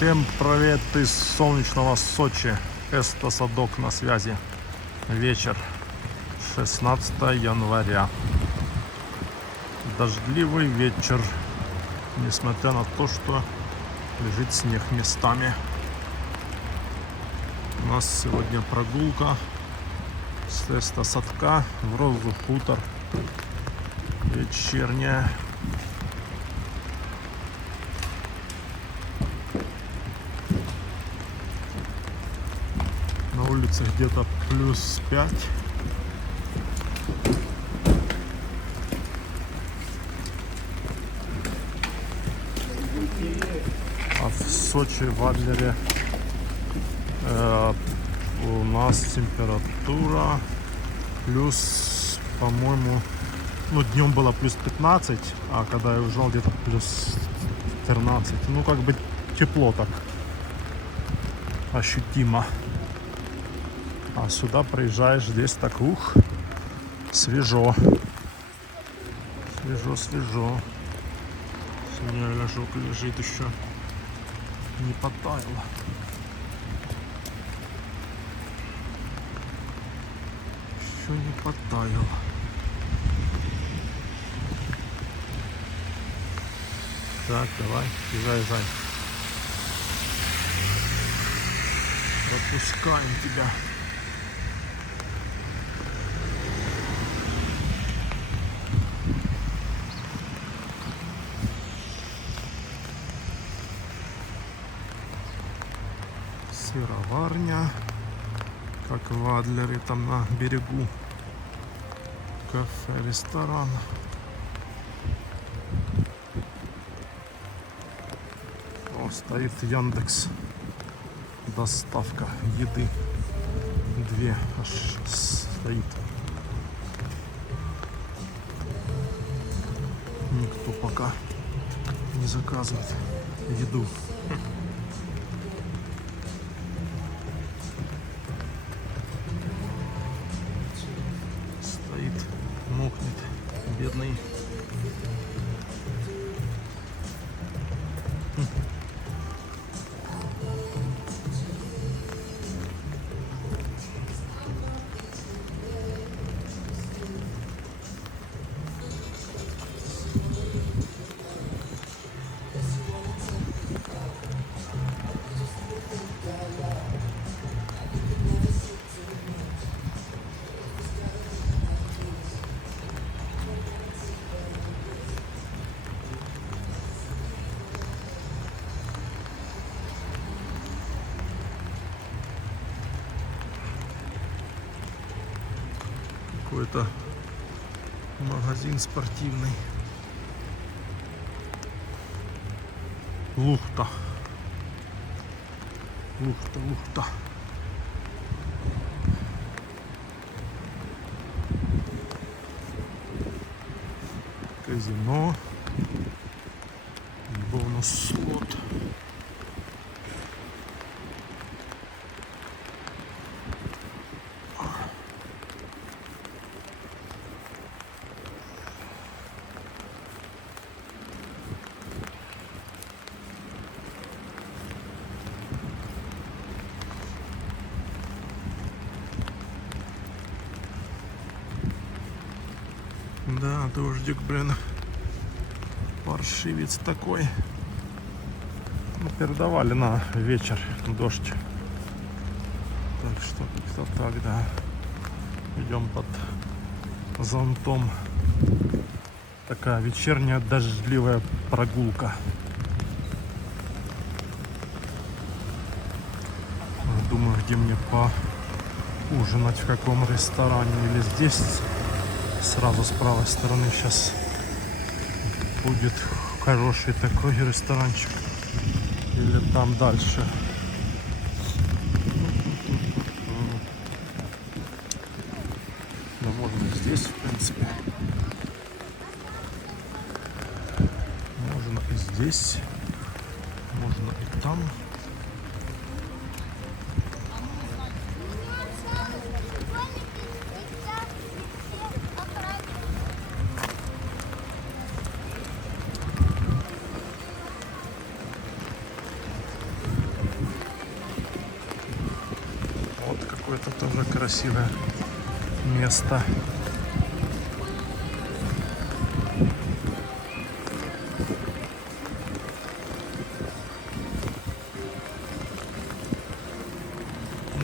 Всем привет из солнечного Сочи. Эсто Садок на связи. Вечер 16 января. Дождливый вечер, несмотря на то, что лежит снег местами. У нас сегодня прогулка с Эсто Садка в Розу Хутор. Вечерняя. На улице где-то плюс 5. А в Сочи, в Адлере у нас температура плюс, по-моему, ну днем было плюс 15, а когда я уезжал, где-то плюс 13. Ну как бы тепло так ощутимо. А сюда приезжаешь, здесь так свежо. Свежо. Снежок лежит еще, не потаял. Еще не потаял. Так, давай, езжай. Пропускаем тебя. Сыроварня, как в Адлере, там на берегу. Кафе, ресторан. О, стоит Яндекс. Доставка еды. 2 аж стоит. Никто пока не заказывает еду. Стоит, мокнет, бедный. Какой-то магазин спортивный. Лухта. Казино. Бонус-слот. Да, дождик, блин, паршивец такой. Ну, передавали на вечер дождь. Так что как-то так, да. Идем под зонтом. Такая вечерняя дождливая прогулка. Думаю, где мне поужинать, в каком ресторане, или здесь. Сразу с правой стороны сейчас будет хороший такой ресторанчик. Или там дальше. Ну, можно и здесь, в принципе. Можно и здесь. Можно и там. красивое место.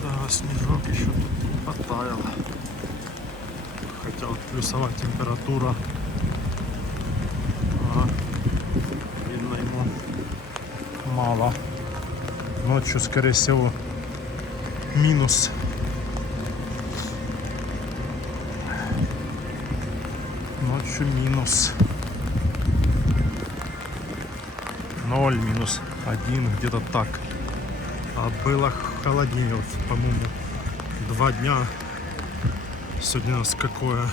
Да, снежок еще тут не потаял. Хотя вот плюсовая температура. Видно, ему мало. Ночью, скорее всего, минус. Ночью минус 0, минус 1, где-то так. А было холоднее, вот, по-моему, 2 дня. Сегодня у нас какое?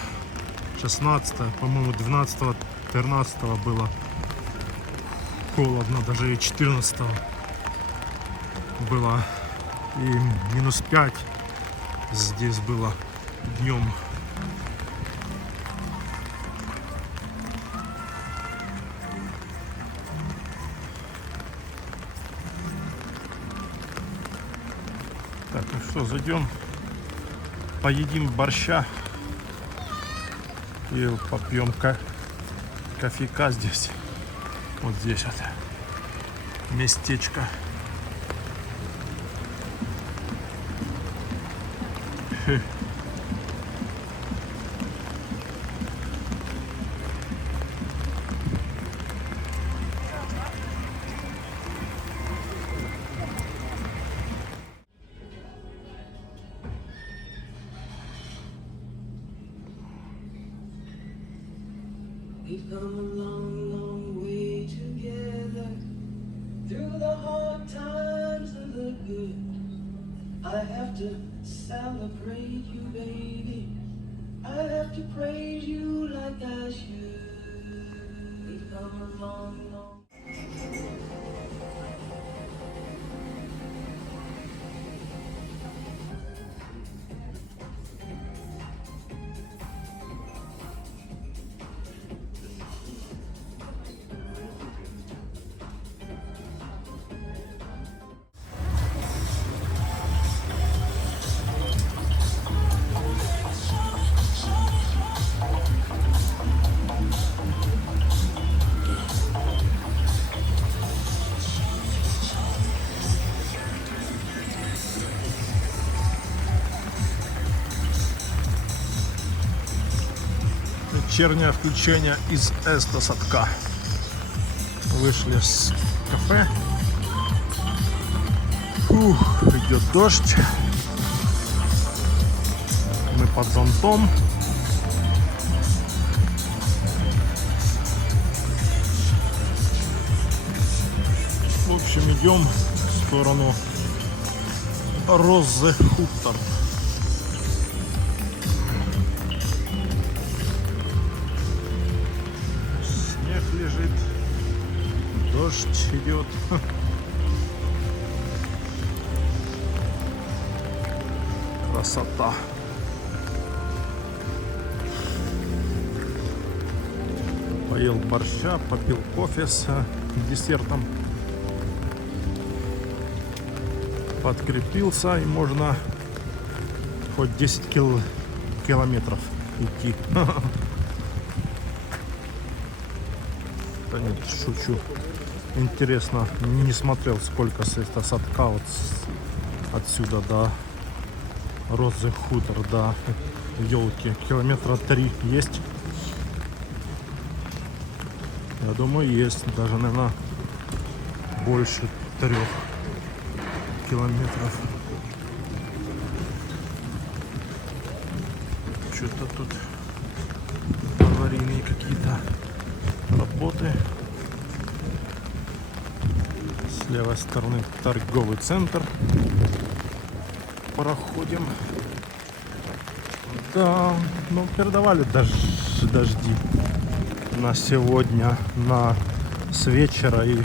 16, по-моему, 12-13 было холодно, даже и 14 было. И минус 5 здесь было днем. Так, ну что, зайдем, поедим борща и попьем кофейка здесь. Вот здесь вот местечко. We've come a long, long way together, through the hard times and the good. I have to celebrate you, baby. I have to praise you like I should. We've come a long, long Вечернее включение из Эстосадка. Вышли с кафе. Фух, идет дождь. Мы под зонтом. В общем, идем в сторону Розы Хутор. Лежит, дождь идет. Красота. Поел борща, попил кофе с десертом, подкрепился, и можно хоть 10 километров идти. Нет, шучу. Интересно, не смотрел, сколько с этого садка вот отсюда до Розы Хутор, до елки. Километра 3 есть? Я думаю, есть. Даже, наверное, больше 3 километров. Что-то тут аварийные какие-то работы. С левой стороны торговый центр. Проходим. Да, ну передавали дожди на сегодня, с вечера и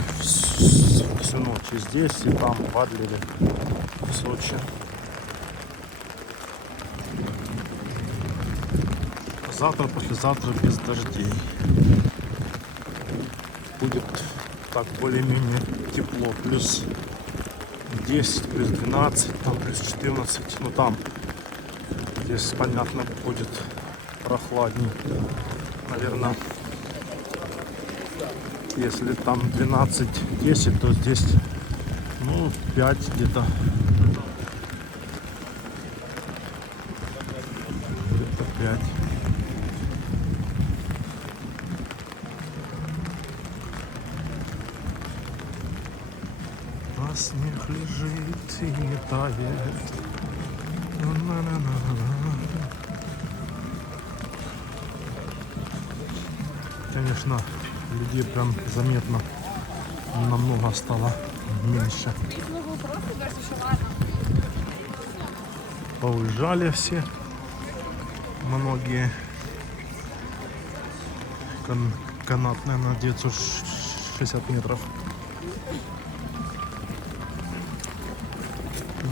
всю ночь. И здесь, и там, в Адлере, в Сочи. Завтра, послезавтра без дождей. Будет так более-менее тепло. Плюс 10, плюс 12, там плюс 14. Ну там здесь, понятно, будет прохладней. Наверное, если там 12-10, то здесь, ну, 5 где-то. Где-то 5. А снег лежит и не тает. На-на-на-на-на. Конечно, людей прям заметно намного стало меньше. Поуезжали все, многие. Канат, наверное, 960 метров.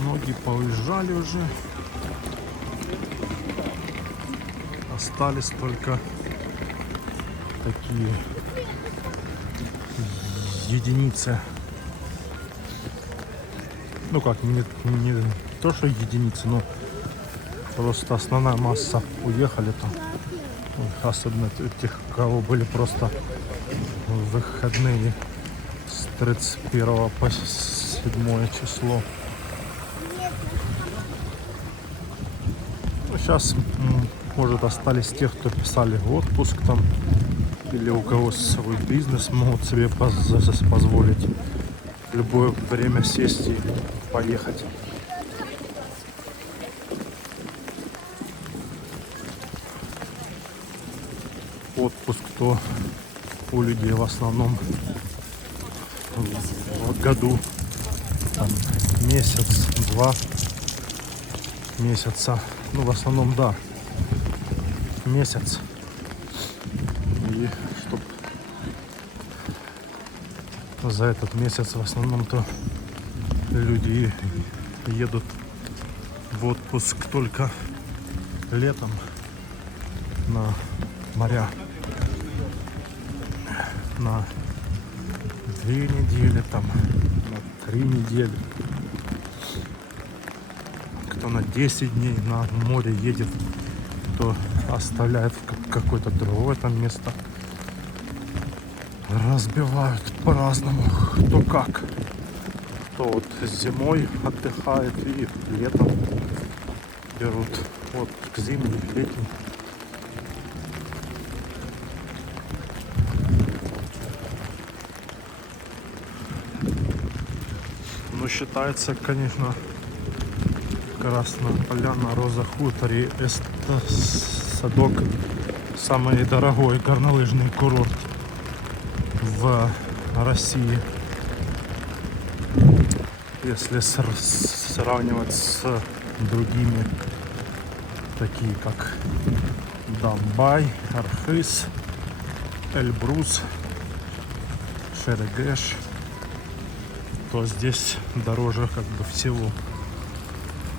Многие поуезжали уже. Остались только такие единицы. Ну как, не то, что единицы, но просто основная масса уехали там. Особенно тех, у кого были просто выходные с 31 по 7 число. Ну, сейчас, может, остались те, кто писали отпуск там, или у кого свой бизнес могут себе позволить в любое время сесть и поехать. Отпуск то у людей в основном в году там, месяц-два месяца. Ну, в основном, да, месяц. И чтоб за этот месяц в основном-то люди едут в отпуск только летом на моря. На 2 недели, там, на 3 недели. Кто на 10 дней на море едет, то оставляет какое-то другое там место. Разбивают по-разному, кто как. Кто вот зимой отдыхает и летом берут отпуск зимний, летний. Но считается, конечно, Красная Поляна, Роза Хутор и Садок самый дорогой горнолыжный курорт в России. Если сравнивать с другими, такие как Домбай, Архыз, Эльбрус, Шерегеш, то здесь дороже как бы всего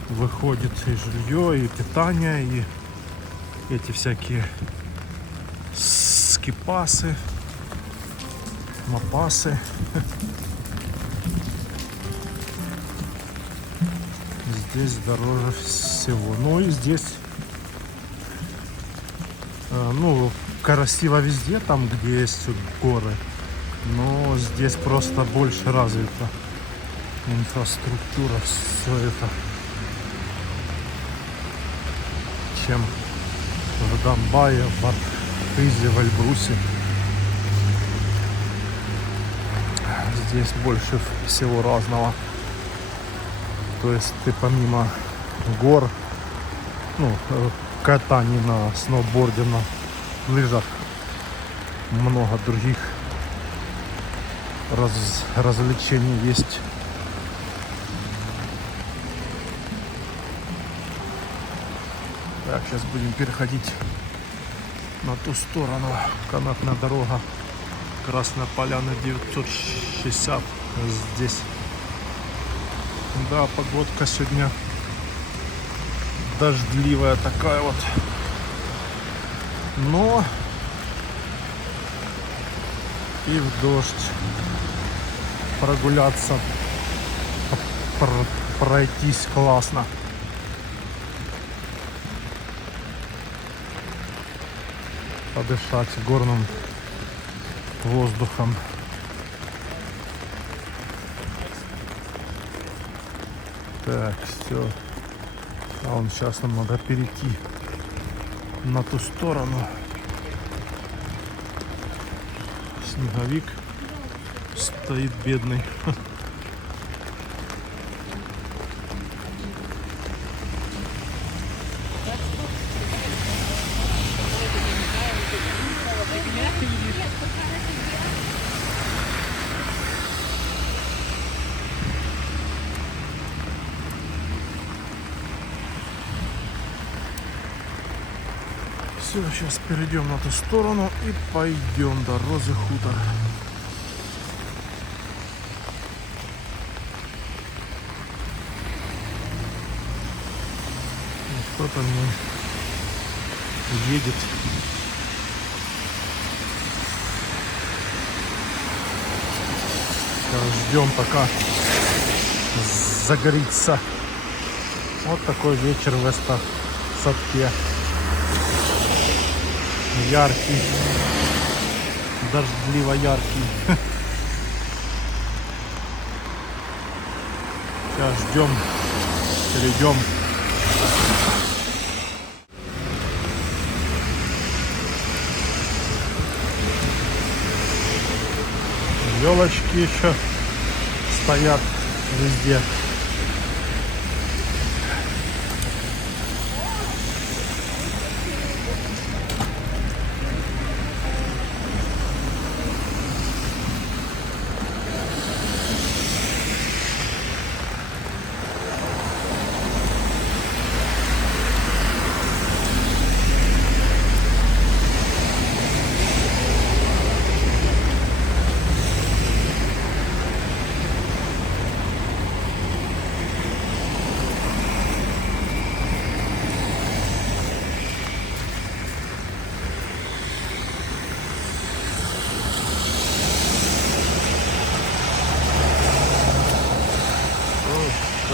выходит и жилье, и питание, и эти всякие скипасы, мапасы. Здесь дороже всего. Ну и здесь, ну, красиво везде, там, где есть горы. Но здесь просто больше развита инфраструктура, все это, чем в Домбае, в Архызе, в Эльбрусе. Здесь больше всего разного. То есть ты помимо гор, ну, катаний на сноуборде, на лыжах, много других развлечений есть. Так, сейчас будем переходить на ту сторону. Канатная дорога, Красная Поляна, 960. Здесь, да, погодка сегодня дождливая такая вот. Но и в дождь прогуляться, пройтись классно. подышать горным воздухом. Так, все. А он сейчас нам надо перейти на ту сторону. Снеговик стоит бедный. Все, сейчас перейдем на ту сторону и пойдем до Розы Хутор. Кто-то мне едет. Сейчас ждем, пока загорится. Вот такой вечер в Эстосадке. Яркий, дождливо яркий. Сейчас ждем, перейдем. Елочки еще стоят везде.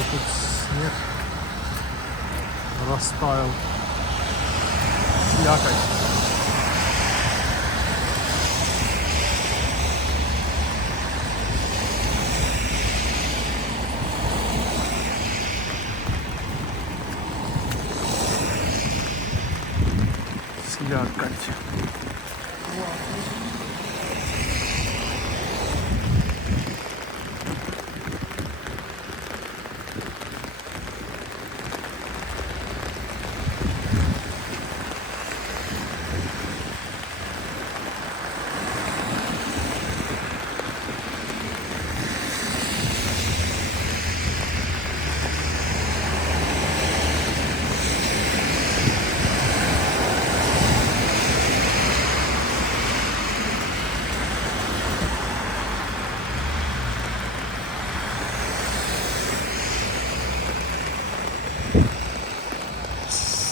Тут снег растаял, слякоть. Слякоть.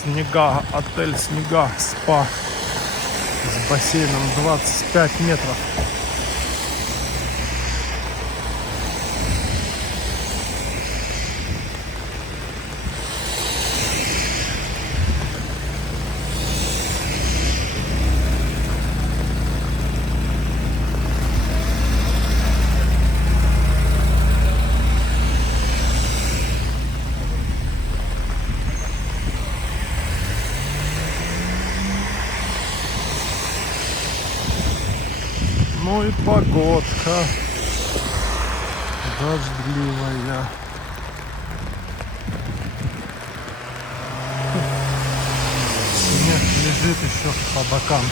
Снега, отель Снега, спа с бассейном 25 метров. Ну и погодка дождливая. Снег лежит еще по бокам.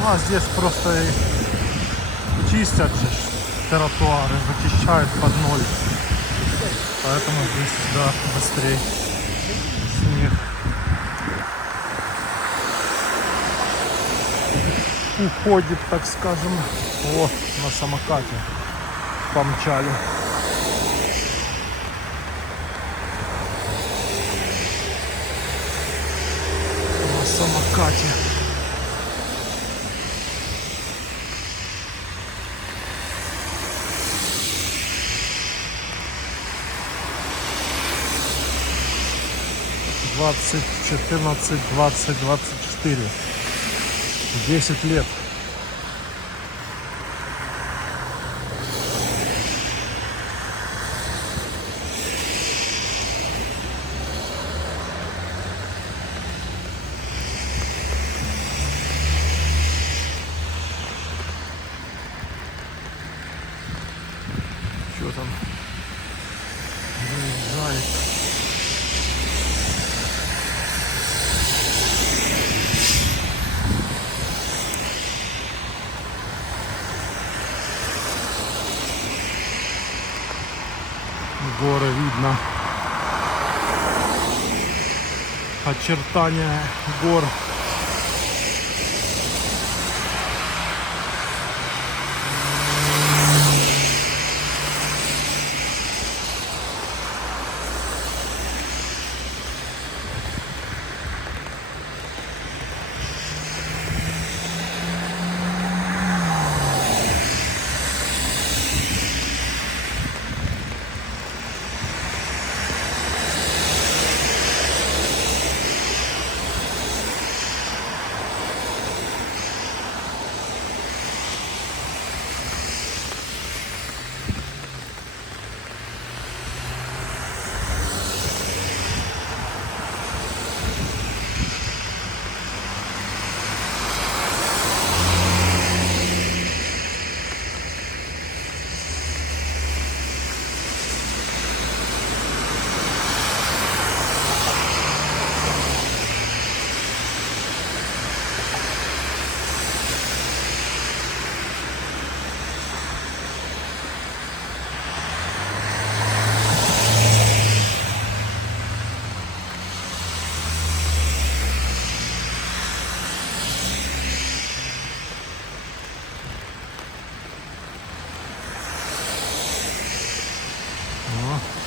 Ну а здесь просто и чистят же тротуары, вычищают под ноль. Поэтому здесь, да, быстрее снег уходит, так скажем. О, на самокате помчали. На самокате. 20, 14, 20, 24. 10 лет. Что там? Выезжает. Горы видно. Очертания гор.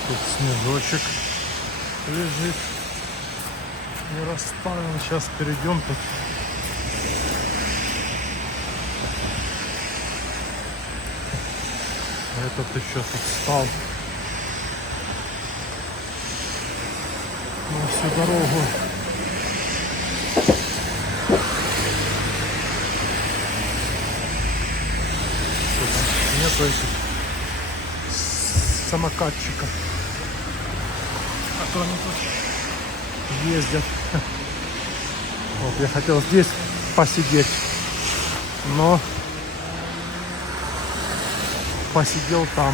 Тут снежочек лежит, не растаял. Сейчас перейдем тут. Этот еще тут стал на всю дорогу. Что там? Нету этих самокатчиков. А то они тут ездят. Вот, я хотел здесь посидеть, но посидел там.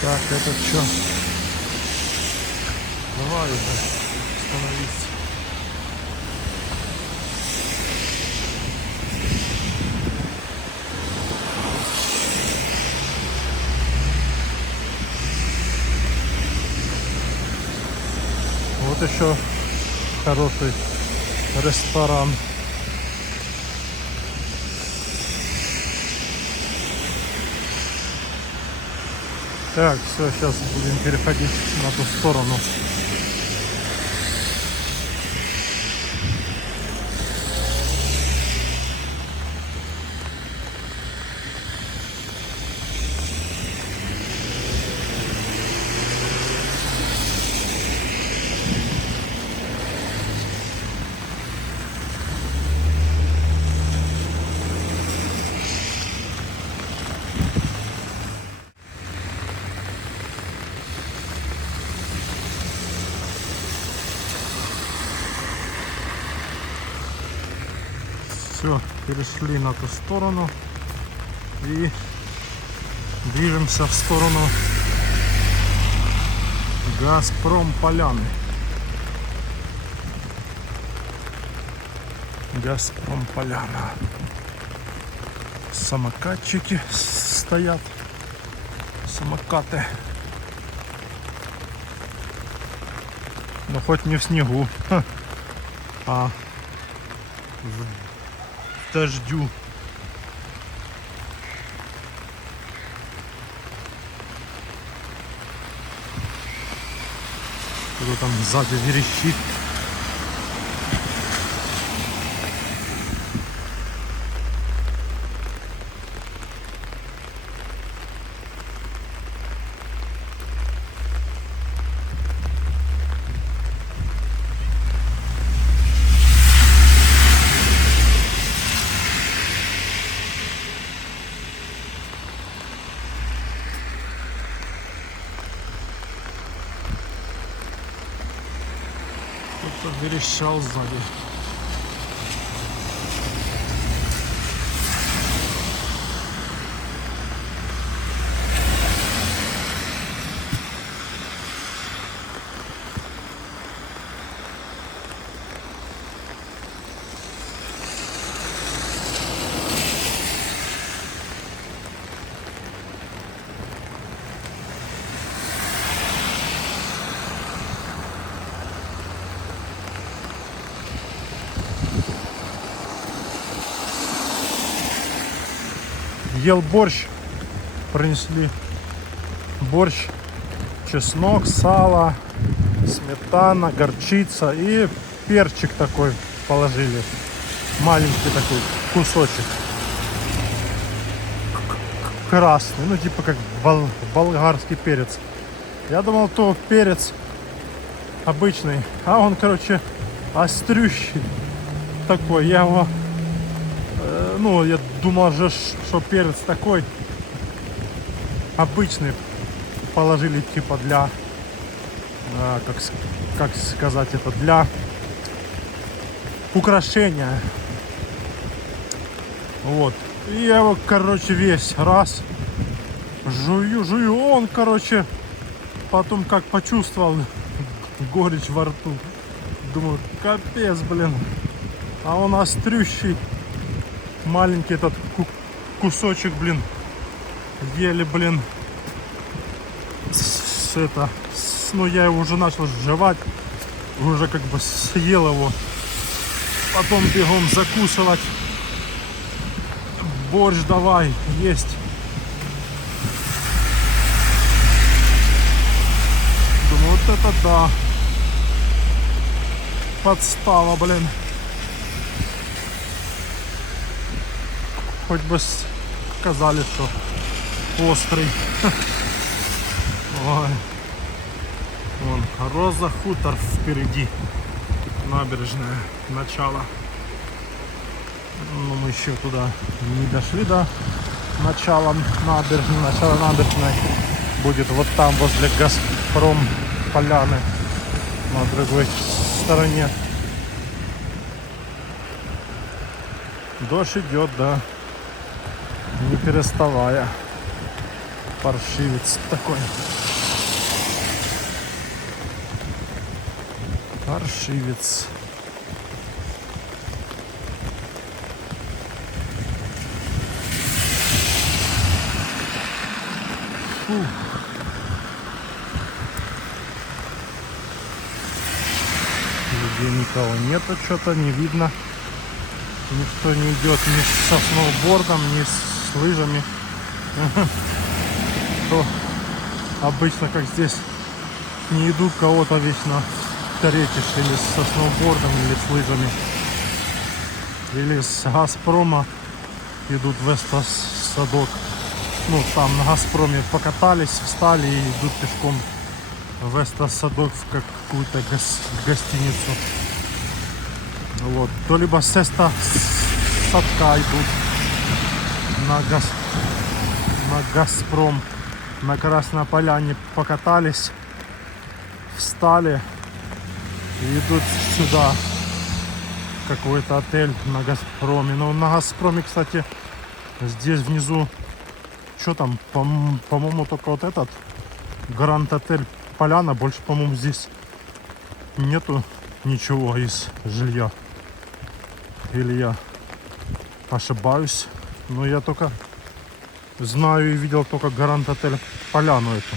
Так, это что? Давай уже становись. Вот еще хороший ресторан. Так, все, сейчас будем переходить на ту сторону. Все, перешли на ту сторону и движемся в сторону Газпром Поляны. Газпром Поляна. Самокатчики стоят, самокаты. Но хоть не в снегу, а в дождю. Кто там сзади верещит. Кто-то верещал сзади. Ел борщ, принесли борщ, чеснок, сало, сметана, горчица и перчик такой положили, маленький такой кусочек, красный, ну типа как болгарский перец. Я думал, то перец обычный, а он, короче, острющий такой. Я его ну, я думал же, что перец такой обычный положили, типа для, как сказать, это для украшения. Вот. И я его, короче, весь раз жую. Он, короче, потом как почувствовал горечь во рту. Думаю, капец, блин. А он острющий. Маленький этот кусочек, блин, еле, блин, ну я его уже начал жевать, уже как бы съел его, потом бегом закусывать, борщ давай, есть. Думаю, вот это да, подстава, блин. Хоть бы сказали, что острый. Ой. Вон, Роза Хутор впереди. Набережная, начало. Но мы еще туда не дошли до начала набережной. Начало набережной будет вот там, возле Газпром поляны, на другой стороне. Дождь идет, да. Не переставая. Паршивец такой. Паршивец. Фу. Людей никого нету, что-то не видно. Никто не идет ни со сноубордом, ни с лыжами. То обычно, как здесь, не идут кого-то вечно встретишь или со сноубордом, или с лыжами. Или с Газпрома идут в Эстосадок. Ну, там на Газпроме покатались, встали и идут пешком в Эстосадок в какую-то гостиницу. Вот. То либо с Эстосадка идут на Газпром, на Красной Поляне покатались, встали и идут сюда, какой-то отель на Газпроме. Но на Газпроме, кстати, здесь внизу, что там, по-моему, только вот этот Гранд Отель Поляна, больше, по-моему, здесь нету ничего из жилья. Или я ошибаюсь, но я только знаю и видел только Гранд Отель Поляну эту.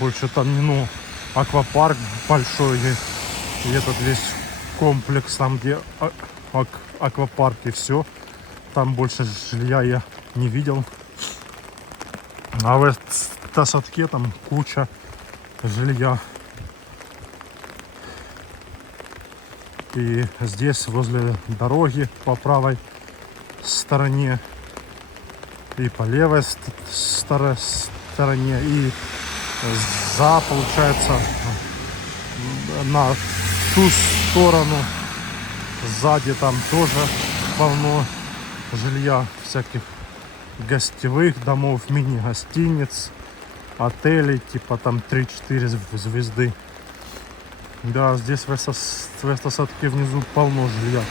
Больше там, ну, аквапарк большой И этот весь комплекс, там где аквапарк и все. Там больше жилья я не видел. А в Тасадке там куча жилья. И здесь возле дороги по правой стороне и по левой стороне, и за, получается, на ту сторону сзади там тоже полно жилья, всяких гостевых домов, мини-гостиниц, отелей, типа там 3-4 звезды. Да, здесь в Эстосадке внизу полно жилья.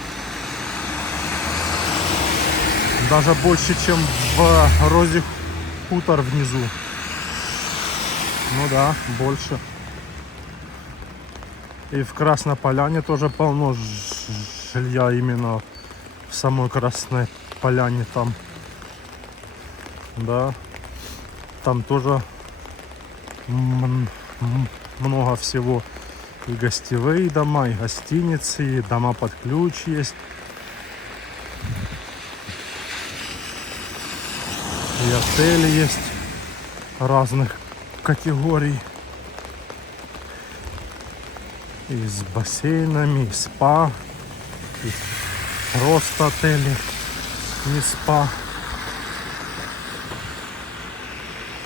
Даже больше, чем в Розе Хутор внизу. Ну да, больше. И в Красной Поляне тоже полно жилья, именно в самой Красной Поляне там. Да, там тоже много всего. И гостевые дома, и гостиницы, и дома под ключ есть. И отели есть разных категорий. И с бассейнами, и спа, и просто отели, не спа.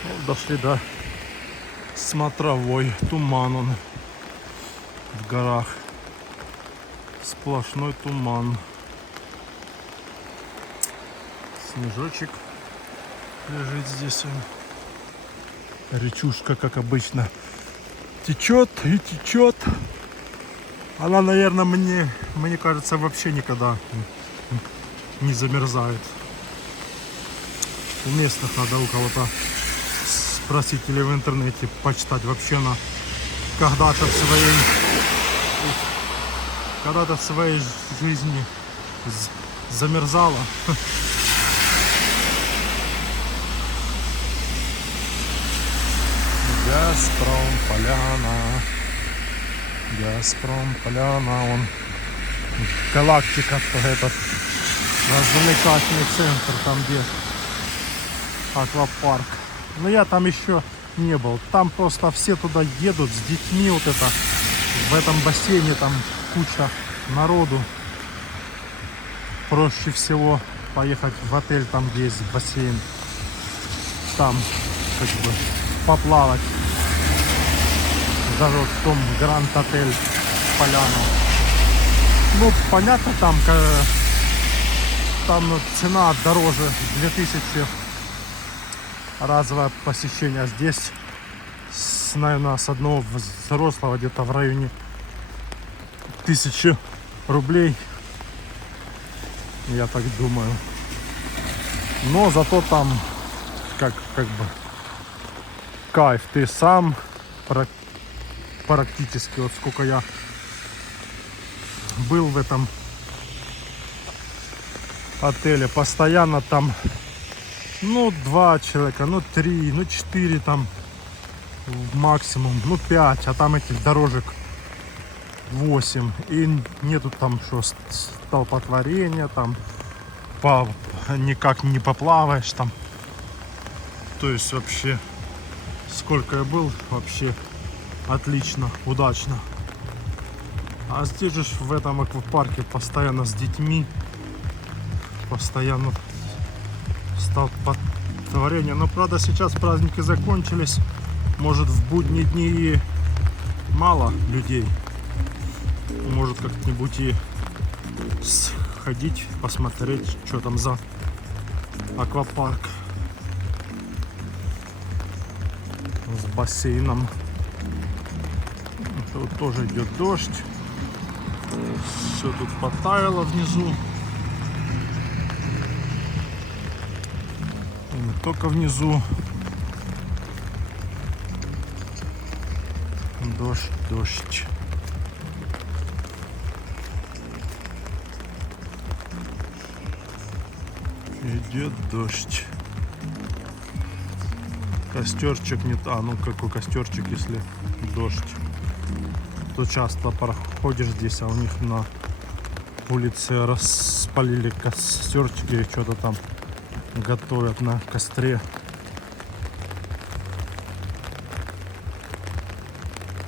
Вот дошли до смотровой, туман он в горах. Сплошной туман. Снежочек лежит здесь. Речушка, как обычно, течет и течет. Она, наверное, мне кажется, вообще никогда не замерзает. У местных надо у кого-то спросить или в интернете почитать. Вообще она когда-то в своей жизни замерзала. Газпром Поляна. Газпром Поляна. Он галактика, этот развлекательный центр, там где аквапарк. Но я там еще не был. Там просто все туда едут с детьми. Вот это в этом бассейне там куча народу. Проще всего поехать в отель, там где есть бассейн. Там как бы поплавать. Даже вот в том Гранд Отель Поляну. Ну, понятно, там цена дороже 2000 разовое посещение. А здесь, наверное, с одного взрослого где-то в районе 1000 рублей. Я так думаю. Но зато там как бы кайф. Ты сам практически, вот сколько я был в этом отеле, постоянно там, ну, 2 человека, ну, 3, ну, 4 там максимум, ну, 5, а там этих дорожек 8, и нету там что столпотворения, там никак не поплаваешь там. То есть вообще, сколько я был, вообще отлично, удачно. А здесь же в этом аквапарке постоянно с детьми, постоянно столпотворение. Но правда сейчас праздники закончились, может в будние дни и мало людей. Может как-нибудь и сходить, посмотреть, что там за аквапарк с бассейном. Тут тоже идет дождь. Все тут потаяло внизу. И не только внизу. Дождь. Идет дождь. Костерчик нет. А, ну какой костерчик, если дождь. что часто проходишь здесь, а у них на улице распалили костерчики и что-то там готовят на костре.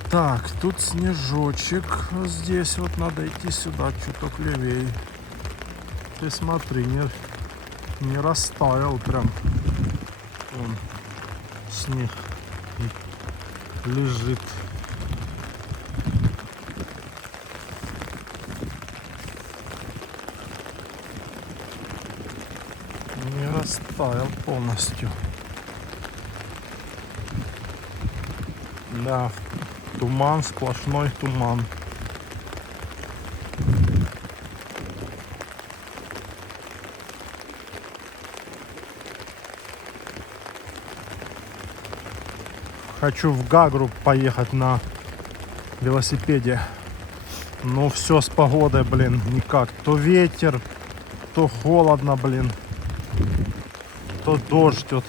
Так, тут снежочек. Здесь вот надо идти сюда, чуток левее. Ты смотри, не растаял прям. Вон снег лежит. Не растаял полностью. Да, туман, сплошной туман. Хочу в Гагру поехать на велосипеде. Но все с погодой, блин, никак. То ветер, то холодно, блин. То дождь. Вот.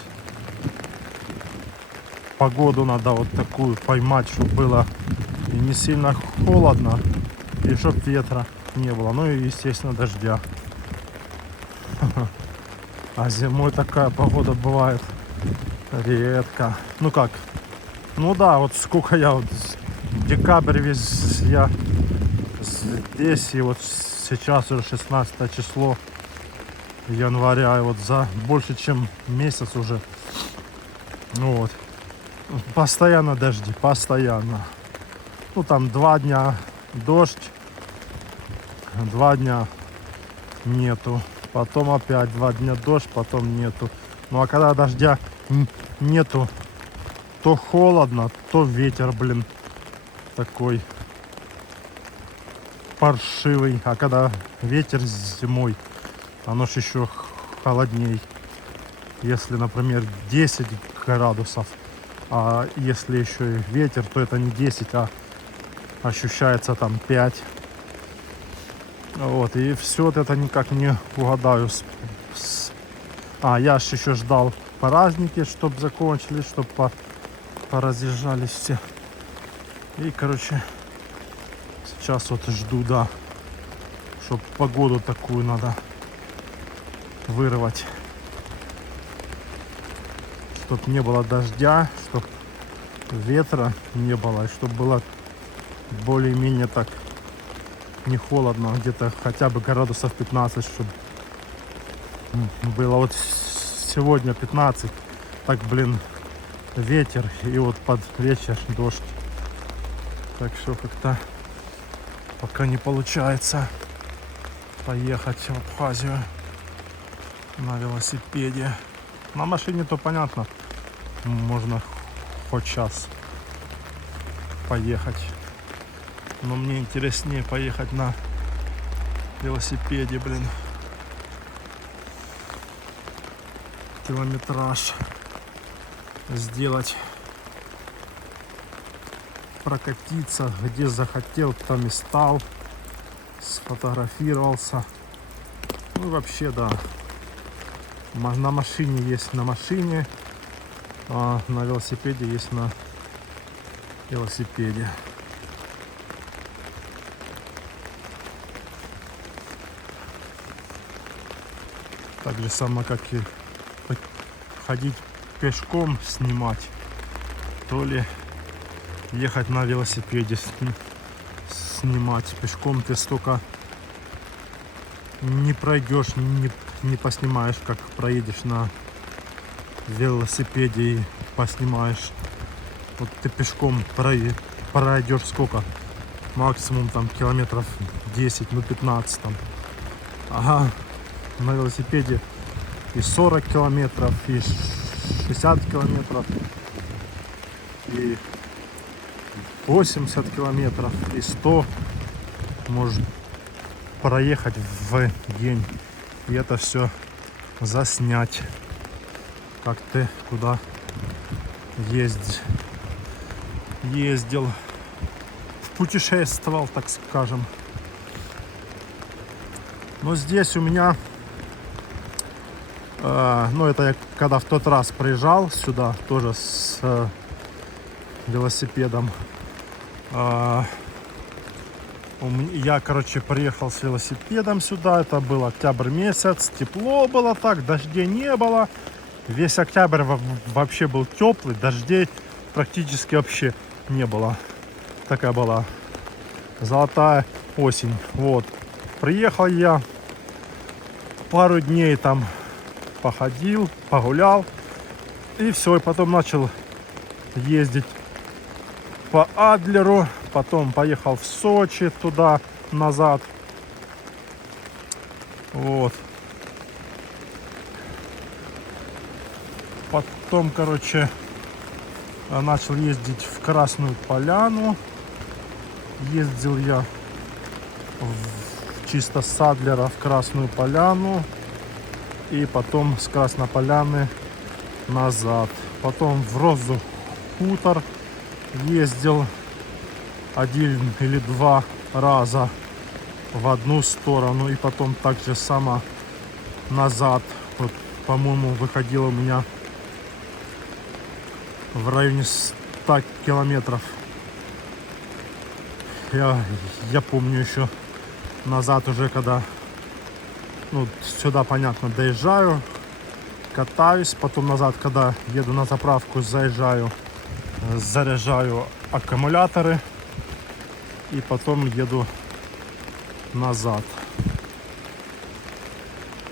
Погоду надо вот такую поймать, чтобы было и не сильно холодно, и чтобы ветра не было. Ну и, естественно, дождя. А зимой такая погода бывает редко. Ну как? Ну да, вот сколько я вот декабрь весь я здесь, и вот сейчас уже 16 число января, и вот за больше чем месяц уже. Ну вот. Постоянно дожди, постоянно. Ну там 2 дня дождь, 2 дня нету. Потом опять 2 дня дождь, потом нету. Ну а когда дождя нету, то холодно, то ветер, блин, такой паршивый. А когда ветер зимой, оно ж еще холодней. Если, например, 10 градусов, а если еще и ветер, то это не 10, а ощущается там 5. Вот, и все вот это никак не угадаю. Я ж еще ждал праздники, чтобы закончились, чтобы поразъезжались все. И, короче, сейчас вот жду, да, чтобы погоду такую надо вырвать. Чтоб не было дождя, чтоб ветра не было, и чтобы было более-менее так не холодно, где-то хотя бы градусов 15, чтобы было. Вот сегодня 15, так, блин, ветер, и вот под вечер дождь. Так что как-то пока не получается поехать в Абхазию на велосипеде. На машине то понятно, можно хоть час поехать. Но мне интереснее поехать на велосипеде, блин. Километраж сделать, прокатиться, где захотел, там и стал, сфотографировался. Ну и вообще, да, на машине есть на машине, а на велосипеде есть на велосипеде. Так же само, как и ходить пешком, снимать, то ли ехать на велосипеде снимать. Пешком ты столько не пройдешь, не поснимаешь, как проедешь на велосипеде и поснимаешь. Вот ты пешком пройдешь сколько? Максимум там километров 10, ну 15 там. Ага, на велосипеде и 40 километров, и 60 километров, и 80 километров, и 100 может проехать в день. И это все заснять, как ты куда ездил, путешествовал, так скажем. Но здесь у меня, ну это я когда в тот раз приезжал сюда, тоже с велосипедом, Я, короче, приехал с велосипедом сюда. Это был октябрь месяц. Тепло было так, дождей не было. Весь октябрь вообще был теплый. Дождей практически вообще не было. Такая была золотая осень. Вот. Приехал я. Пару дней там походил, погулял. И все. И потом начал ездить по Адлеру. Потом поехал в Сочи туда, назад. Вот. Потом, короче, начал ездить в Красную Поляну. Ездил я чисто с Адлера в Красную Поляну. И потом с Красной Поляны назад. Потом в Розу Хутор ездил 1 или 2 раза в одну сторону. И потом так же само назад. Вот, по-моему, выходило у меня в районе 100 километров. Я помню еще назад уже, когда сюда, понятно, доезжаю, катаюсь, потом назад, когда еду на заправку, заезжаю, заряжаю аккумуляторы и потом еду назад.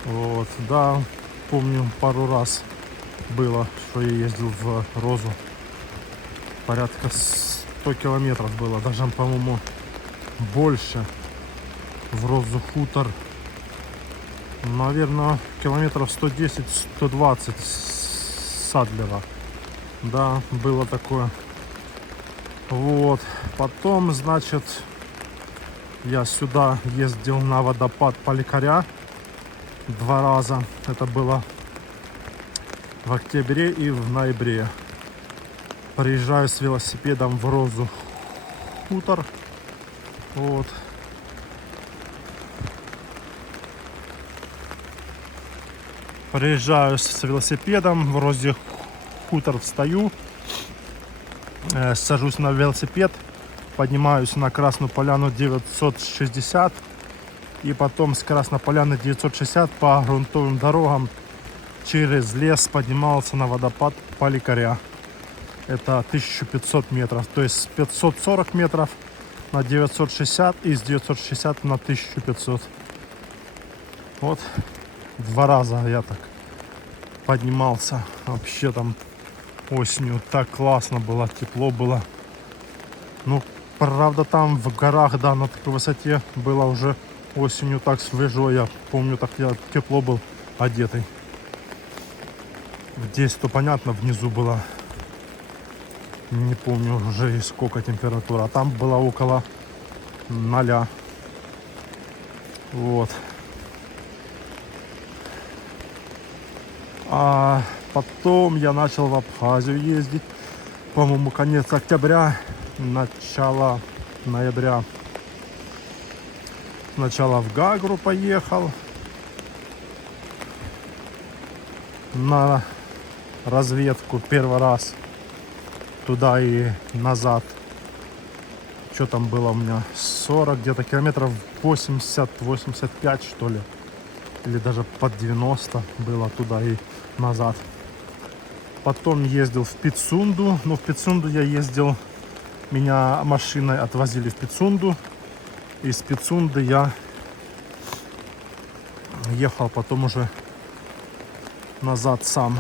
Вот, да, помню, пару раз было, что я ездил в Розу. Порядка 100 километров было, даже, по-моему, больше. В Розу Хутор, наверное, километров 110-120 с Адлера. Да, было такое. Вот, потом, значит, я сюда ездил на водопад Поликаря 2 раза. Это было в октябре и в ноябре. Приезжаю с велосипедом в Розу Хутор. Вот. Приезжаю с велосипедом в Розе Хутор, встаю, сажусь на велосипед, поднимаюсь на Красную Поляну 960 и потом с Красной Поляны 960 по грунтовым дорогам через лес поднимался на водопад Поликаря. Это 1500 метров, то есть 540 метров на 960 и с 960 на 1500. Вот 2 раза я так поднимался. Вообще там осенью так классно было, тепло было. Ну, правда, там в горах, да, на такой высоте было уже осенью так свежо. Я помню, так я тепло был одетый. Здесь, то понятно, внизу было, не помню уже и сколько температура. А там было около 0. Вот. А потом я начал в Абхазию ездить. По-моему, конец октября, начало ноября. Сначала в Гагру поехал на разведку 1 раз. Туда и назад. Что там было у меня? 40 где-то километров, 80-85 что ли. Или даже под 90 было туда и назад. Потом ездил в Пицунду. Но в Пицунду я ездил, меня машиной отвозили в Пицунду. Из Пицунды я ехал потом уже назад сам.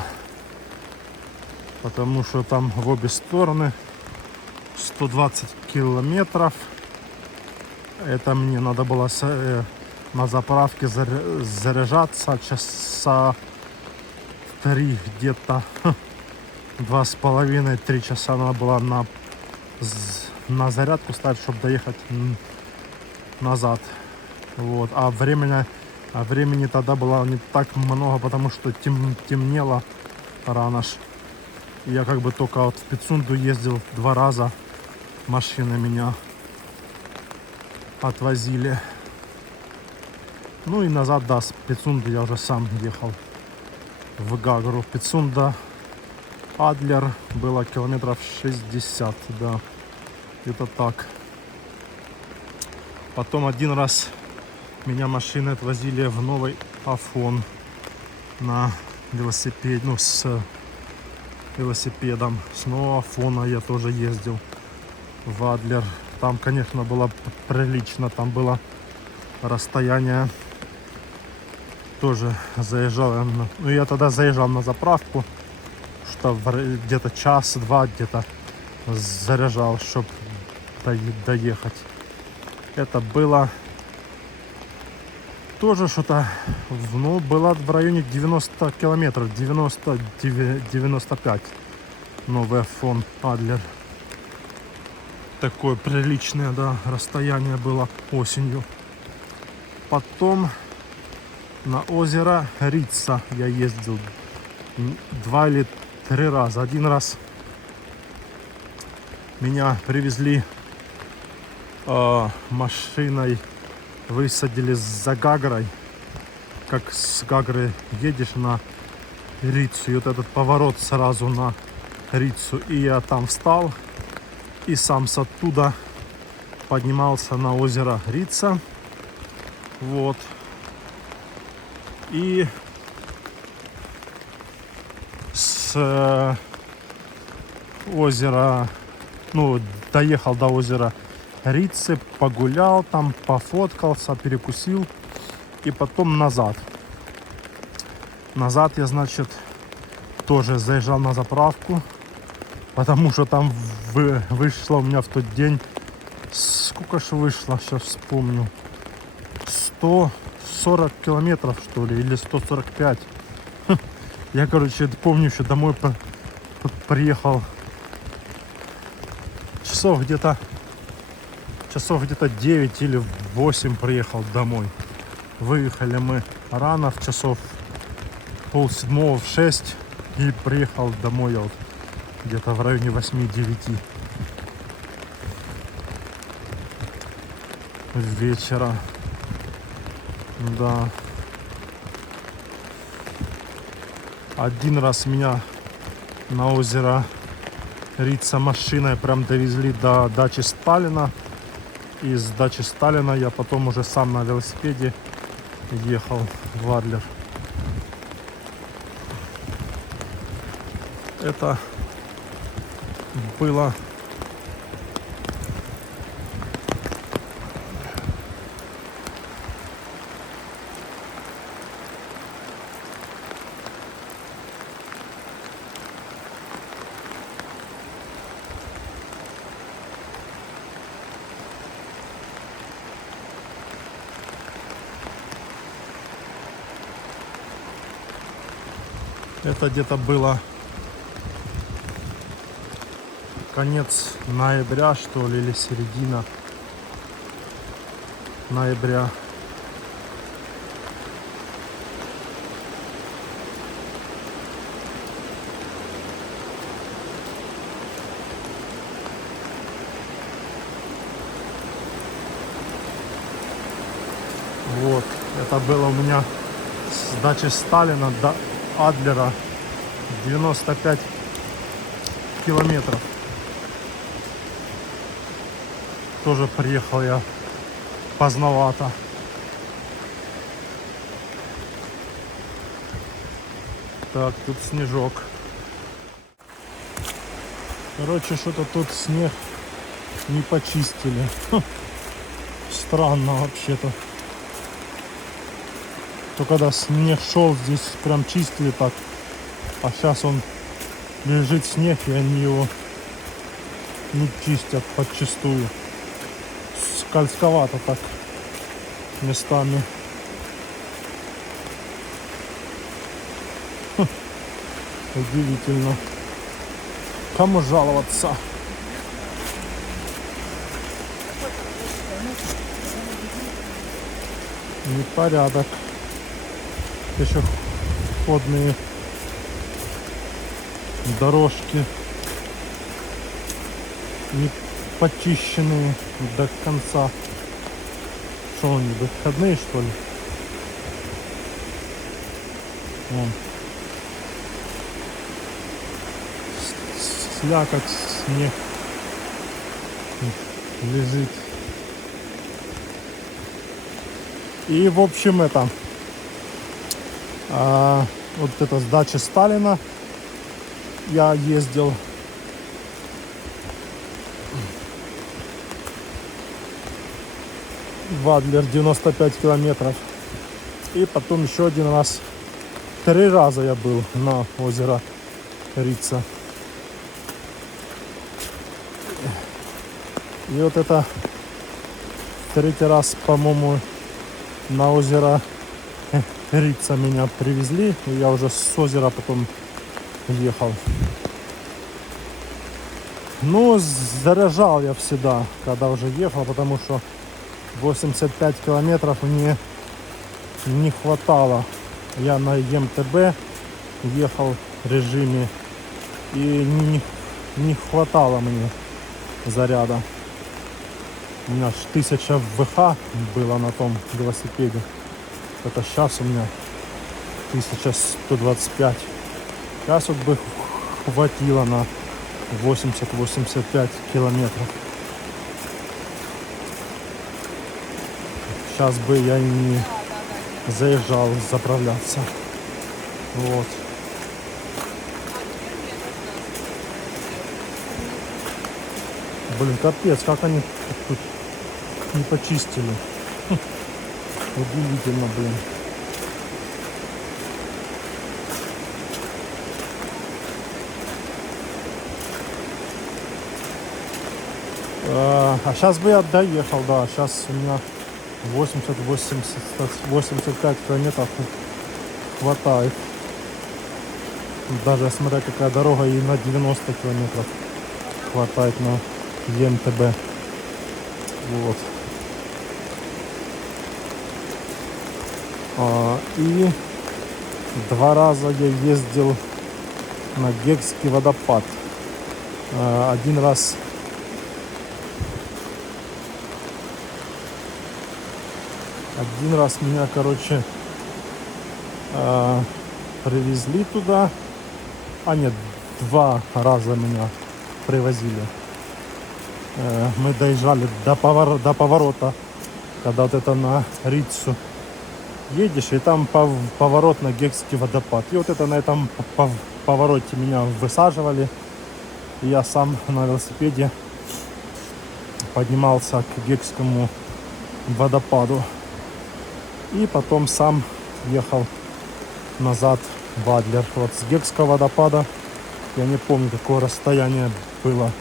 Потому что там в обе стороны 120 километров. Это мне надо было на заправке заряжаться часа 3 где-то. 2,5-3 часа надо было на зарядку ставить, чтобы доехать назад. Вот. А времени тогда было не так много, потому что темнело рано. Я как бы только вот в Пицунду ездил 2 раза. Машины меня отвозили. Ну и назад, да, с Пицунды я уже сам ехал в Гагру. Пицунда, Адлер было километров 60, да, где-то так. Потом один раз меня машины отвозили в Новый Афон на велосипеде, ну, с велосипедом. С Нового Афона я тоже ездил в Адлер. Там, конечно, было прилично, там было расстояние. Тоже заезжал, ну, я тогда заезжал на заправку, что где-то час-два где-то заряжал, чтобы доехать. Это было тоже что-то, ну, было в районе 90 километров, 90-95. Новый Афон, Адлер. Такое приличное, да, расстояние было осенью. Потом на озеро Рица я ездил 2 или 3 раза. Один раз меня привезли машиной, высадили за Гагрой. Как с Гагры едешь на Рицу, и вот этот поворот сразу на Рицу. И я там встал и сам с оттуда поднимался на озеро Рица. Вот. И с озера, ну, доехал до озера Рицы, погулял там, пофоткался, перекусил и потом назад. Назад я, значит, тоже заезжал на заправку, потому что там вышло у меня в тот день, сколько же вышло, сейчас вспомню, 140 километров, что ли, или 145. Я, короче, помню, еще домой приехал часов где-то 9 или 8 приехал домой. Выехали мы рано, в часов 6:30, в 6, и приехал домой я вот где-то в районе 8-9 вечера. Да. Один раз меня на озеро Рица машиной прям довезли до дачи Сталина. И с дачи Сталина я потом уже сам на велосипеде ехал в Адлер. Это было где-то было конец ноября, что ли, или середина ноября. Вот, это было у меня с дачи Сталина до Адлера 95 километров. Тоже приехал я поздновато. Так, тут снежок. Короче, что-то тут снег не почистили. Странно вообще-то. То когда снег шел, здесь прям чистили так. А сейчас он лежит снег, и они его не чистят подчистую. Скользковато так местами. Удивительно. Кому жаловаться? Непорядок. Пешеходные дорожки не почищенные до конца. Что они, выходные, что ли? Вон. Слякоть, снег лежит. И в общем вот это с дачи Сталина я ездил. В Адлер 95 километров. И потом еще один раз. 3 раза я был на озеро Рица. И вот это 3-й раз, по-моему, на озеро Рица меня привезли. И я уже с озера потом ехал. Ну, заряжал я всегда, когда уже ехал, потому что 85 километров мне не хватало. Я на МТБ ехал в режиме и не хватало мне заряда. У меня 1000 ВХ было на том велосипеде. Это сейчас у меня 1125. Сейчас вот бы хватило на 80-85 километров. Сейчас бы я и не заезжал заправляться. Вот. Блин, капец, как они тут не почистили. Удивительно, блин. А сейчас бы я доехал, да. Сейчас у меня 80-85 километров хватает. Даже смотря какая дорога, и на 90 километров хватает на МТБ. Вот. И 2 раза я ездил на Гекский водопад. Один раз меня, короче, привезли туда. Нет, 2 раза меня привозили. Мы доезжали до поворота, когда вот это на Рицу едешь, и там поворот на Гекский водопад. И вот это на этом повороте меня высаживали. И я сам на велосипеде поднимался к Гекскому водопаду. И потом сам ехал назад в Адлер. Вот с Гекского водопада, я не помню, какое расстояние было.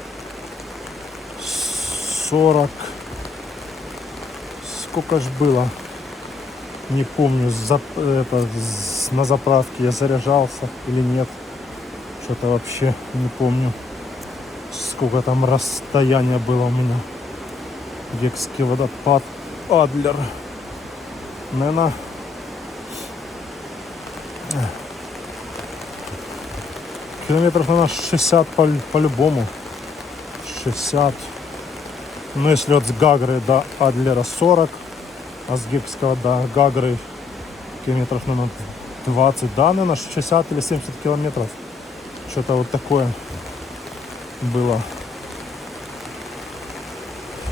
40. Сколько ж было? Не помню, на заправке я заряжался или нет. Что-то вообще не помню, сколько там расстояние было у меня. Гекский водопад, Адлер. Наверное, километров, наверное, 60 по-любому. 60. Ну, если от с Гагры до Адлера 40, а с Гекского до Гагры километров, наверное, 20. Да, наверное, 60 или 70 километров. Что-то вот такое было.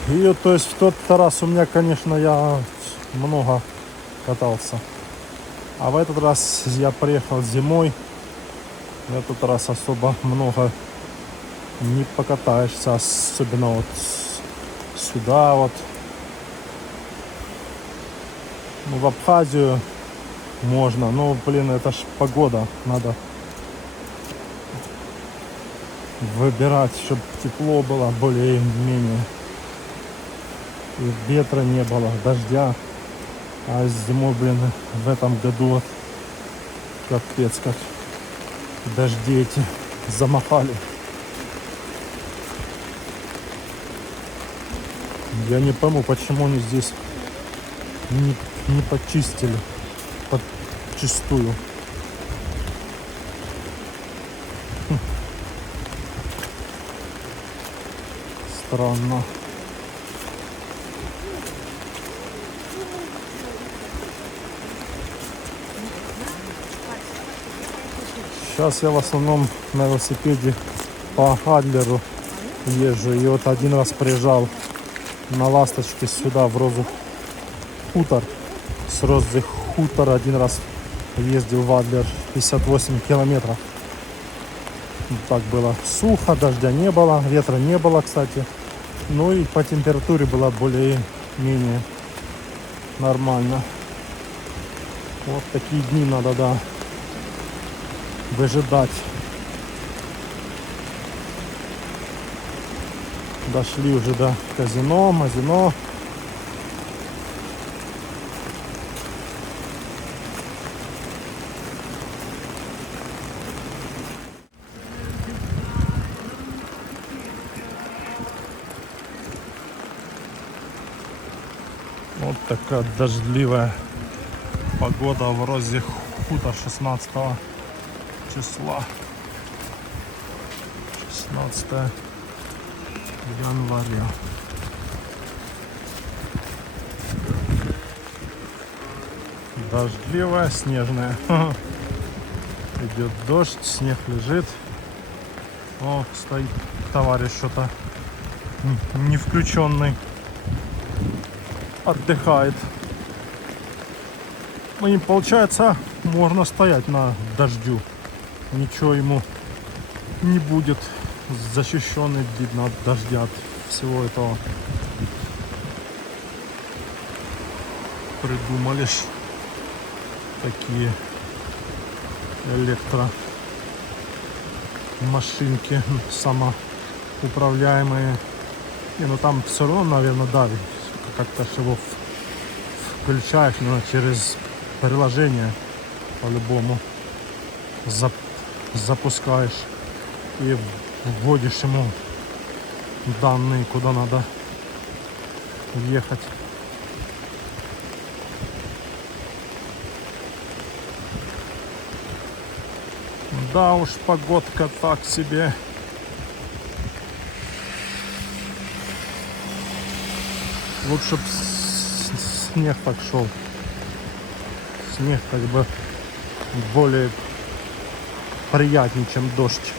И то есть в тот раз у меня, конечно, я много катался. А в этот раз я приехал зимой. В этот раз особо много не покатаешься. Особенно вот сюда вот. Ну, в Абхазию можно. Но, блин, это ж погода. Надо выбирать, чтобы тепло было более-менее. И ветра не было, дождя. А зимой, блин, в этом году вот капец как дожди эти замахали. Я не пойму, почему они здесь не почистили подчистую. Странно. Сейчас я в основном на велосипеде по Адлеру езжу. И вот один раз приезжал на ласточке сюда, в Розу Хутор. с Розы Хутора один раз ездил в Адлер 58 километров. Так было сухо, дождя не было, ветра не было, кстати. Ну и по температуре было более-менее нормально. Вот такие дни надо, да, выжидать. Дошли уже до казино, Мазино. Вот такая дождливая погода в Розе Хутор 16 числа. 16 января. Дождливая, снежная. Идет дождь, снег лежит. О, стоит товарищ что-то не включенный. Отдыхает. Ну, и получается, можно стоять на дождю. Ничего ему не будет. Защищенный, видно, от дождя, от всего этого. Придумали ж такие электромашинки самоуправляемые. Не, ну там все равно, наверное, давит. Как-то ж его включаешь, но через приложение по-любому запускаешь и вводишь ему данные, куда надо ехать. Да уж, погодка так себе. Лучше б снег так шел. Снег как бы более приятнее, чем дождь.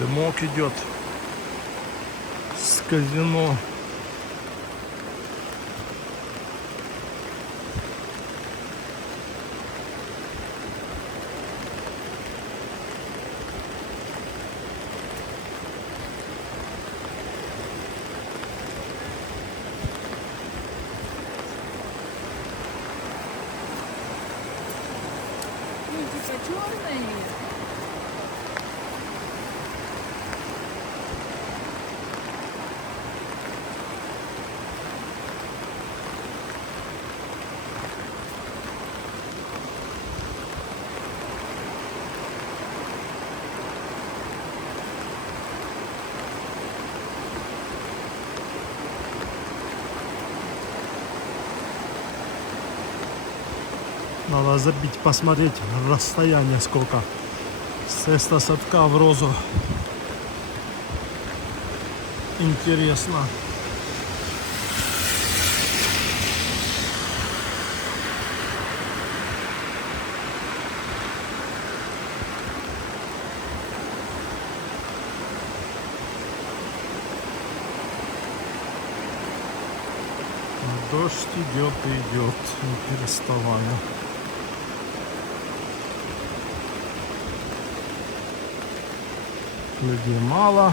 Дымок идет с казино. Ну, типа черные. Надо забить, посмотреть расстояние сколько с этого садка в Розу. Интересно. Дождь идет и идет, не переставая. Людей мало.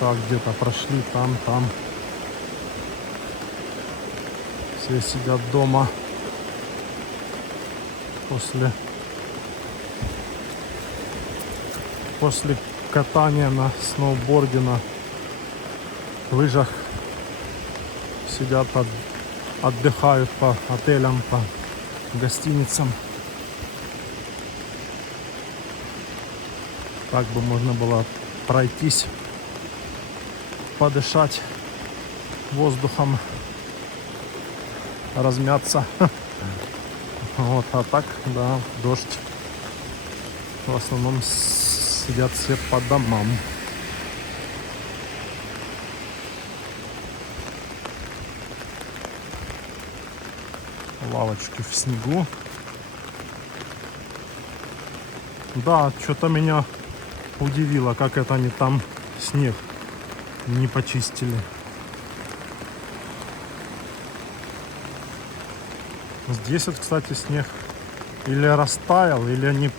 Так, где-то прошли, там. Все сидят дома после катания на сноуборде, на лыжах. Сидят, отдыхают по отелям, по гостиницам. Так бы можно было пройтись, подышать воздухом, размяться. Вот, а так, да, дождь. в основном сидят все по домам. Лавочки в снегу. Да, что-то меня удивило, как это они там снег не почистили. Здесь вот, кстати, снег или растаял, или они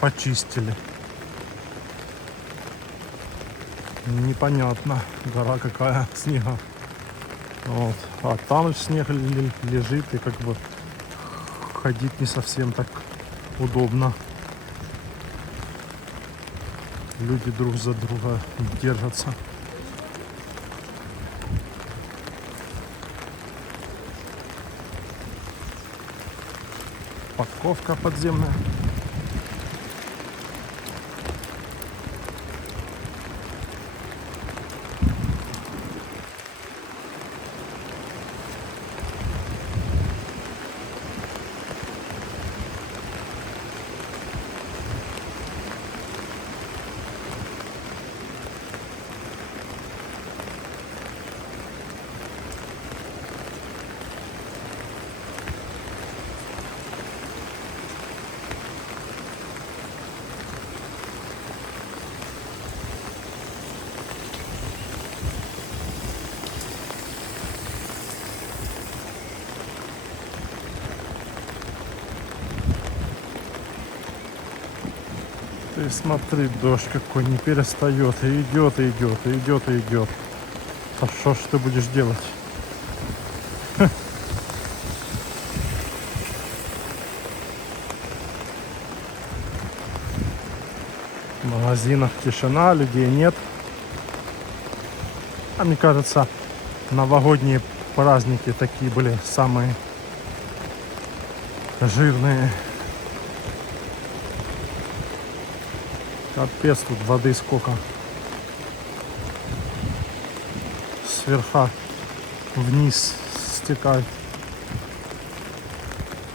почистили. Непонятно, гора какая снега. Вот. А там снег лежит, и как бы ходить не совсем так удобно. Люди друг за друга держатся. Парковка подземная. Ты смотри, дождь какой не перестает. И идет, и идет, и идет, и идет. А что ж ты будешь делать? В магазинах тишина, людей нет. А мне кажется, новогодние праздники такие были самые жирные. Капец, тут воды сколько. Сверха вниз стекает.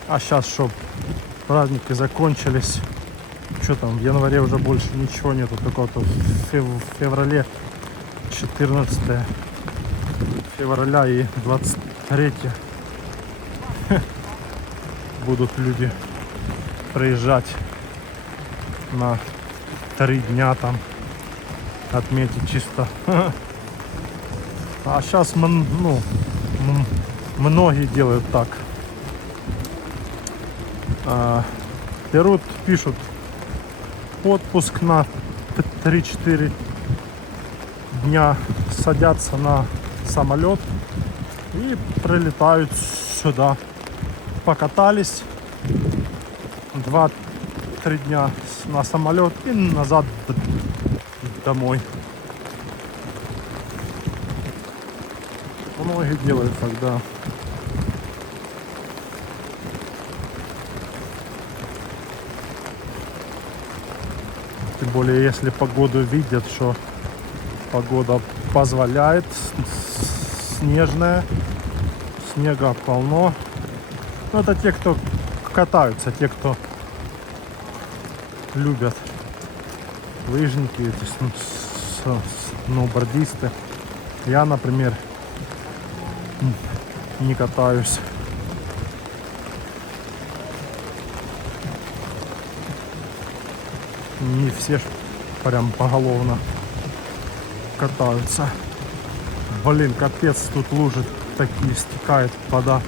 А сейчас, чтоб праздники закончились. Что там, в январе уже больше ничего нету. Только вот в феврале 14 февраля и 23 будут люди приезжать на 3 дня там отметить чисто. А сейчас многие делают так. Берут, пишут отпуск на 3-4 дня, садятся на самолет и прилетают сюда. Покатались 2-3 дня на самолет и назад домой. Многие делают тогда. Тем более, если погоду видят, что погода позволяет, снежная, снега полно. Но это те, кто катаются, те, кто любят, лыжники, эти сноубордисты. Я, например, не катаюсь. Не все ж прям поголовно катаются. Блин, капец, тут лужи такие, стекает вода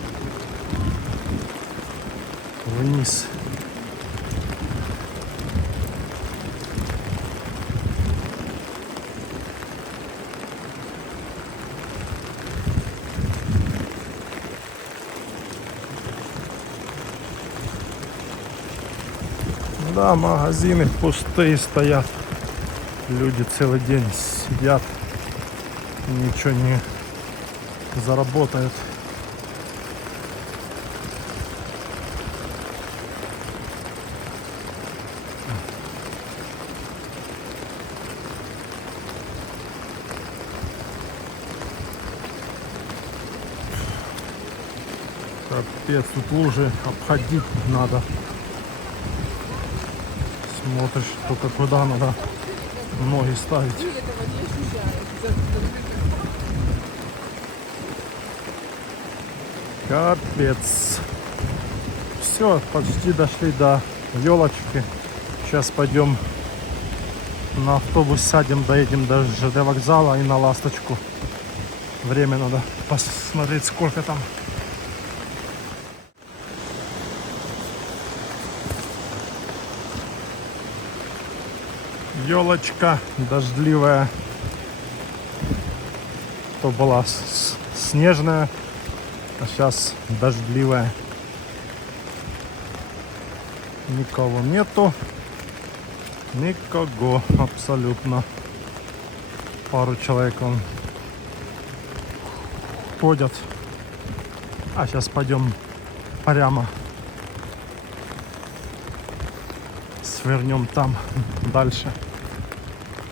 вниз. Да, магазины пустые стоят. Люди целый день сидят, ничего не заработают. Капец, тут лужи обходить надо. Смотришь только куда надо ноги ставить. Этого не ощущаю. Капец. Все, почти дошли до елочки. Сейчас пойдем на автобус, сядем, доедем до ЖД вокзала и на Ласточку. Время надо посмотреть, сколько там. Елочка дождливая. То была снежная, а сейчас дождливая. Никого нету. Никого абсолютно. Пару человек вон ходят. А сейчас пойдем прямо. Свернем там дальше.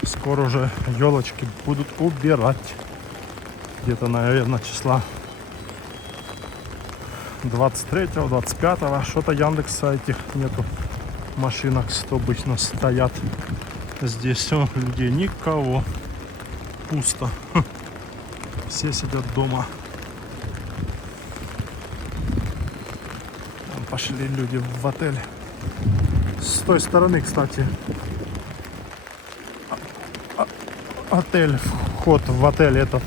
Скоро уже елочки будут убирать. Где-то, наверное, числа 23-го, 25-го. Что-то Яндекса этих нету. Машинок, что обычно стоят. Здесь все, людей никого. Пусто. Все сидят дома. Там пошли люди в отель. С той стороны, кстати, отель, вход в отель этот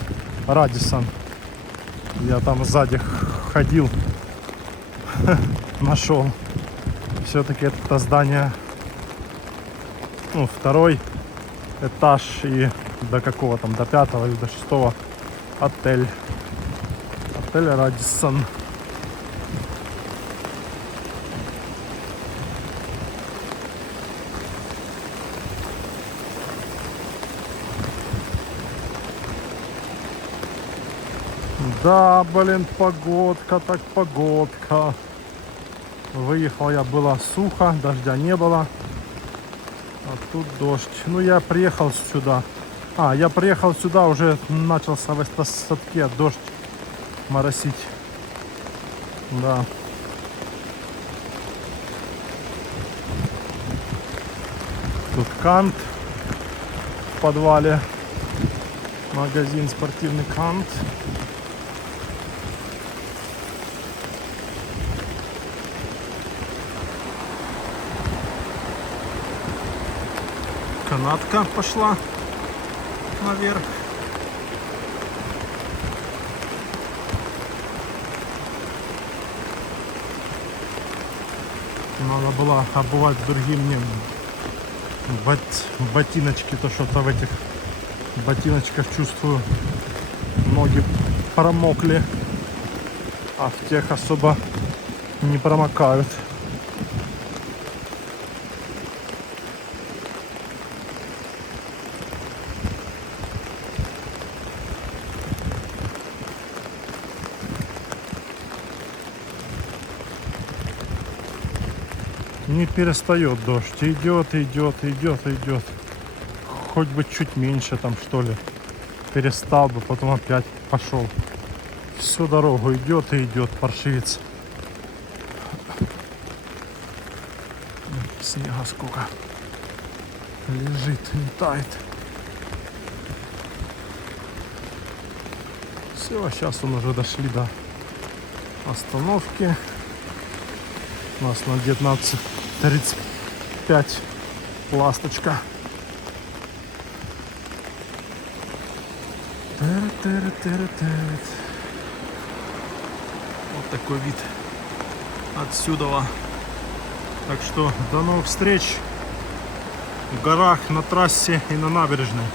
Радиссон. Я там сзади ходил, нашел. Все-таки это здание, ну, второй этаж и до какого там, до 5-го или до 6-го отель. Отель Радиссон. Да, блин, погодка, так погодка. Выехал я, было сухо, дождя не было. А тут дождь. Ну, я приехал сюда. Я приехал сюда, уже начался в Островке дождь моросить. Да. Тут Кант в подвале. Магазин спортивный Кант. Канатка пошла наверх. Надо было обувать другим мне ботиночки, то что-то в этих ботиночках чувствую, ноги промокли, а в тех особо не промокают. Не перестает дождь, идет, идет, идет, идет. Хоть бы чуть меньше там, что ли. Перестал бы, потом опять пошел. Всю дорогу идет и идет, паршивец. Снега сколько. Лежит, не тает. Все, сейчас мы уже дошли до остановки. У нас на 19:35 Ласточка. Вот такой вид отсюда. Так что до новых встреч в горах, на трассе и на набережной.